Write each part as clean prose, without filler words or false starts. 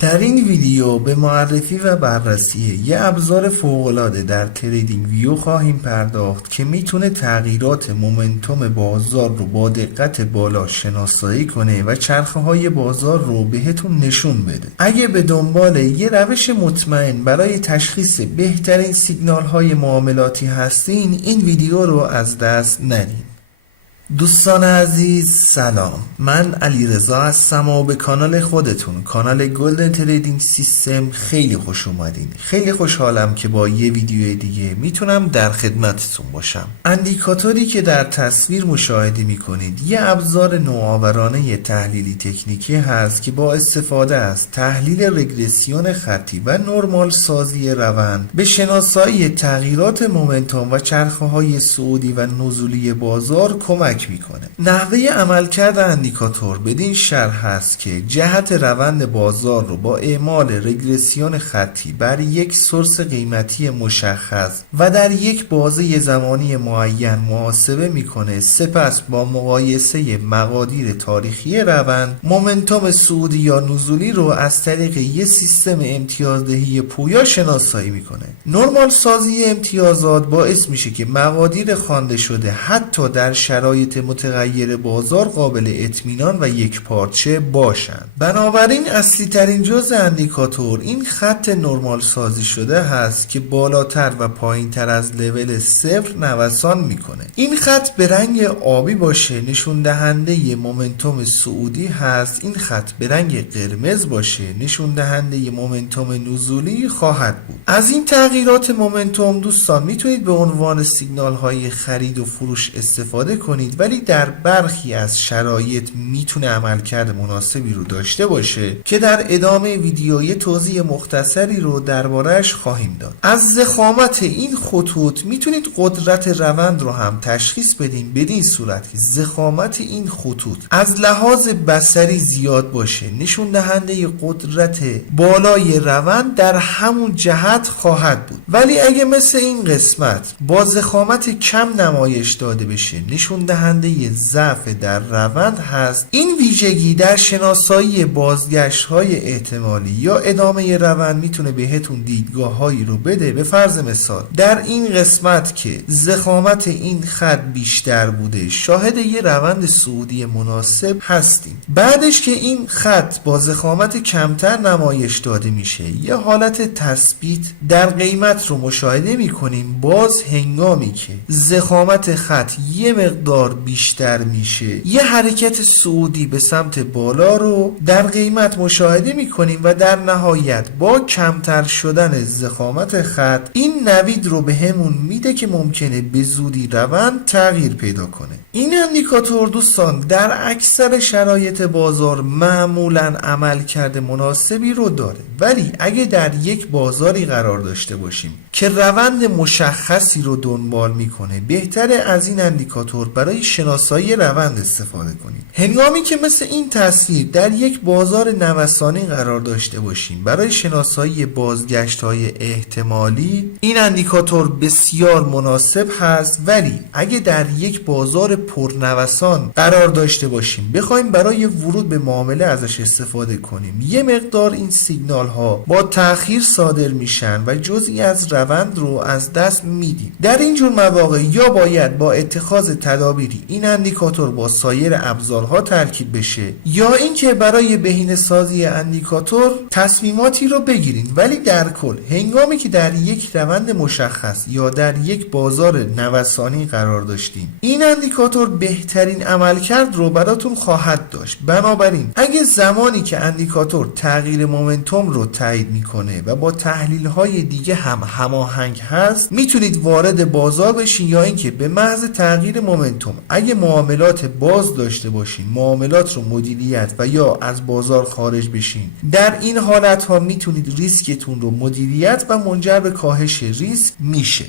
در این ویدیو به معرفی و بررسی یه ابزار فوق‌العاده در تریدینگ ویو خواهیم پرداخت که میتونه تغییرات مومنتوم بازار رو با دقت بالا شناسایی کنه و چرخه‌های بازار رو بهتون نشون بده. اگه به دنبال یه روش مطمئن برای تشخیص بهترین سیگنال‌های معاملاتی هستین، این ویدیو رو از دست ندین. دوستان عزیز سلام، من علیرضا هستم و به کانال خودتون، کانال گلدن تریدینگ سیستم خیلی خوش اومدین. خیلی خوشحالم که با یه ویدیو دیگه میتونم در خدمتتون باشم. اندیکاتوری که در تصویر مشاهده میکنید یه ابزار نوآورانه تحلیلی تکنیکی هست که با استفاده از تحلیل رگرسیون خطی و نرمال سازی روند به شناسایی تغییرات مومنتوم و چرخه‌های صعودی و نزولی بازار کمک میکنه. نحوه عملکرد اندیکاتور بدین شرح هست که جهت روند بازار رو با اعمال رگرسیون خطی بر یک سورس قیمتی مشخص و در یک بازه زمانی معین محاسبه میکنه. سپس با مقایسه مقادیر تاریخی روند مومنتوم صعودی یا نزولی رو از طریق یک سیستم امتیازدهی پویا شناسایی میکنه. نرمال سازی امتیازات باعث میشه که مقادیر خوانده شده حتی در شرایط متغیر بازار قابل اطمینان و یک پارچه باشند. بنابراین اصلی ترین جزء اندیکاتور این خط نرمال سازی شده هست که بالاتر و پایین تر از لول 0 نوسان میکنه. این خط به رنگ آبی باشه نشون دهنده مومنتوم صعودی هست. این خط به رنگ قرمز باشه نشون دهنده مومنتوم نزولی خواهد بود. از این تغییرات مومنتوم دوستان میتونید به عنوان سیگنال های خرید و فروش استفاده کنید، ولی در برخی از شرایط میتونه عملکرد مناسبی رو داشته باشه که در ادامه ویدیو یه توضیح مختصری رو درباره‌اش خواهیم داد. از ضخامت این خطوط میتونید قدرت روند رو هم تشخیص بدین، بدین صورت که ضخامت این خطوط از لحاظ بصری زیاد باشه نشون دهنده قدرت بالای روند در همون جهت خواهد بود، ولی اگه مثل این قسمت با ضخامت کم نمایش داده بشه نشون دهنده ضعف در روند هست. این ویژگی در شناسایی بازگشت های احتمالی یا ادامه روند میتونه بهتون دیدگاه هایی رو بده. به فرض مثال در این قسمت که ضخامت این خط بیشتر بوده شاهد یه روند صعودی مناسب هستیم. بعدش که این خط با ضخامت کمتر نمایش داده میشه یه حالت تثبیت در قیمت رو مشاهده میکنیم. باز هنگامی که ضخامت خط یه مقدار بیشتر میشه یه حرکت صعودی به سمت بالا رو در قیمت مشاهده میکنیم و در نهایت با کمتر شدن ضخامت خط این نوید رو به همون میده که ممکنه به زودی روند تغییر پیدا کنه. این اندیکاتور دوستان در اکثر شرایط بازار معمولا عملکرد مناسبی رو داره، ولی اگه در یک بازاری قرار داشته باشیم که روند مشخصی رو دنبال میکنه بهتره از این اندیکاتور برای شناسایی روند استفاده کنیم. هنگامی که مثل این تصویر در یک بازار نوسانی قرار داشته باشیم برای شناسایی بازگشت های احتمالی این اندیکاتور بسیار مناسب هست، ولی اگه در یک بازار پرنوسان قرار داشته باشیم بخوایم برای ورود به معامله ازش استفاده کنیم یه مقدار این سیگنال ها با تأخیر صادر میشن و جزئی از روند رو از دست میدیم. در این جور مواقع یا باید با اتخاذ تدابیری این اندیکاتور با سایر ابزارها ترکیب بشه یا اینکه برای بهینه‌سازی اندیکاتور تصمیماتی رو بگیرین. ولی در کل هنگامی که در یک روند مشخص یا در یک بازار نوسانی قرار داشتیم این اندیکاتور بهترین عملکرد رو براتون خواهد داشت. بنابراین اگه زمانی که اندیکاتور تغییر مومنتوم رو تایید میکنه و با تحلیل های دیگه هم هماهنگ هست میتونید وارد بازار بشین، یا اینکه به محض تغییر مومنتوم اگه معاملات باز داشته باشین معاملات رو مدیریت و یا از بازار خارج بشین. در این حالت ها میتونید ریسکتون رو مدیریت و منجر به کاهش ریسک میشه.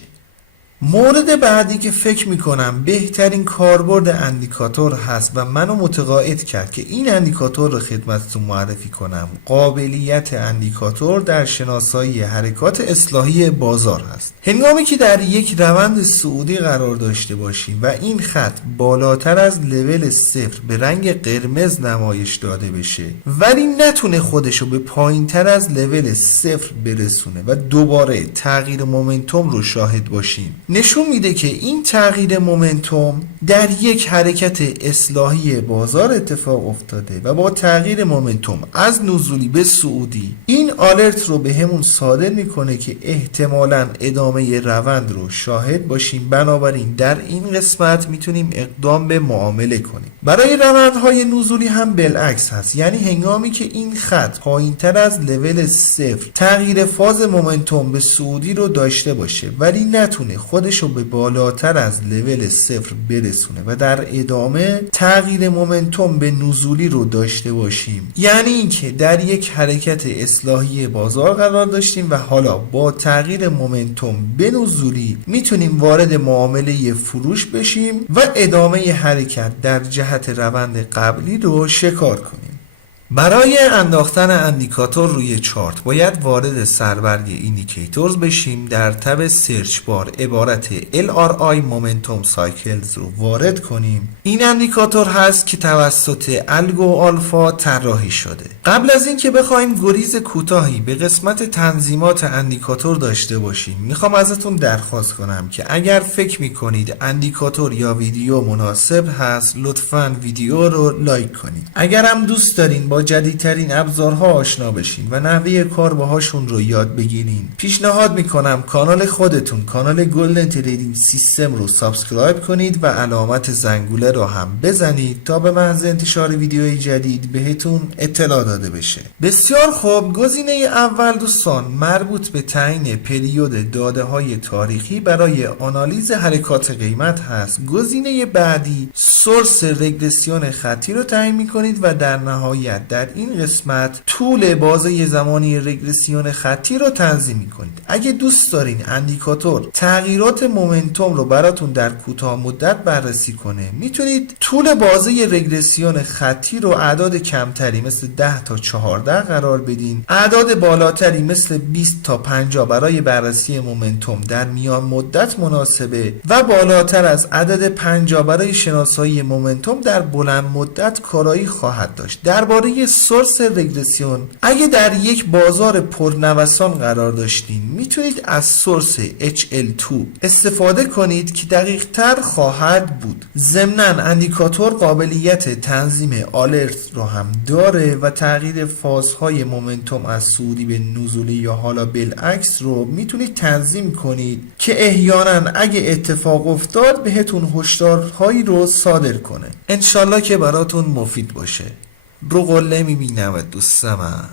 مورد بعدی که فکر میکنم بهترین کاربرد اندیکاتور هست و منو متقاعد کرد که این اندیکاتور رو خدمتتون معرفی کنم، قابلیت اندیکاتور در شناسایی حرکات اصلاحی بازار هست. هنگامی که در یک روند صعودی قرار داشته باشیم و این خط بالاتر از لول 0 به رنگ قرمز نمایش داده بشه ولی نتونه خودشو به پایین تر از لول 0 برسونه و دوباره تغییر مومنتوم رو شاهد باشیم، نشون میده که این تغییر مومنتوم در یک حرکت اصلاحی بازار اتفاق افتاده و با تغییر مومنتوم از نزولی به صعودی این آلرت رو به همون صادر میکنه که احتمالاً ادامه روند رو شاهد باشیم. بنابراین در این قسمت میتونیم اقدام به معامله کنیم. برای روندهای نزولی هم بالعکس هست، یعنی هنگامی که این خط پایین تر از لول 0 تغییر فاز مومنتوم به صعودی رو داشته باشه ولی نتونه خودش رو به بالاتر از لول 0 برسونه و در ادامه تغییر مومنتوم به نزولی رو داشته باشیم، یعنی اینکه در یک حرکت اصلاحی بازار قرار داشتیم و حالا با تغییر مومنتوم به نزولی میتونیم وارد معامله فروش بشیم و ادامه حرکت در جهت روند قبلی رو شکار کنیم. برای انداختن اندیکاتور روی چارت باید وارد سربرگ ایندیکیتورز بشیم. در تب سرچ بار عبارت LRI Momentum Cycles رو وارد کنیم. این اندیکاتور هست که توسط الگو آلفا طراحی شده. قبل از اینکه بخوایم گریز کوتاهی به قسمت تنظیمات اندیکاتور داشته باشیم، میخوام ازتون درخواست کنم که اگر فکر میکنید اندیکاتور یا ویدیو مناسب هست لطفاً ویدیو رو لایک کنید. اگر هم دوست دارین با جدیدترین ابزارها آشنا بشین و نحوه کار باهاشون رو یاد بگیرین، پیشنهاد میکنم کانال خودتون، کانال گلدن تریدینگ سیستم رو سابسکرایب کنید و علامت زنگوله رو هم بزنید تا به محض انتشار ویدیوی جدید بهتون اطلاع داده بشه. بسیار خوب، گزینه اول دوستان مربوط به تعیین پریود داده های تاریخی برای آنالیز حرکات قیمت هست. گزینه بعدی سورس رگرسیون خطی رو تعیین میکنید و در نهایت در این قسمت طول بازه زمانی رگرسیون خطی رو تنظیم میکنید. اگه دوست دارین اندیکاتور تغییرات مومنتوم رو براتون در کوتاه مدت بررسی کنه، میتونید طول بازه رگرسیون خطی رو اعداد کمتری مثل 10 تا 14 قرار بدین، اعداد بالاتری مثل 20 تا 50 برای بررسی مومنتوم در میان مدت مناسبه و بالاتر از عدد 50 برای شناسایی مومنتوم در بلند مدت کارایی خواهد داشت. درباره سورس رگرسیون، اگه در یک بازار پرنوسان قرار داشتین میتونید از سورس HL2 استفاده کنید که دقیق تر خواهد بود. ضمناً اندیکاتور قابلیت تنظیم آلرت رو هم داره و تغییر فازهای مومنتوم از صعودی به نزولی یا حالا بالعکس رو میتونید تنظیم کنید که احیانا اگه اتفاق افتاد بهتون هشدارهایی رو صادر کنه. انشالله که براتون مفید باشه. رو قله میبینم دوست من.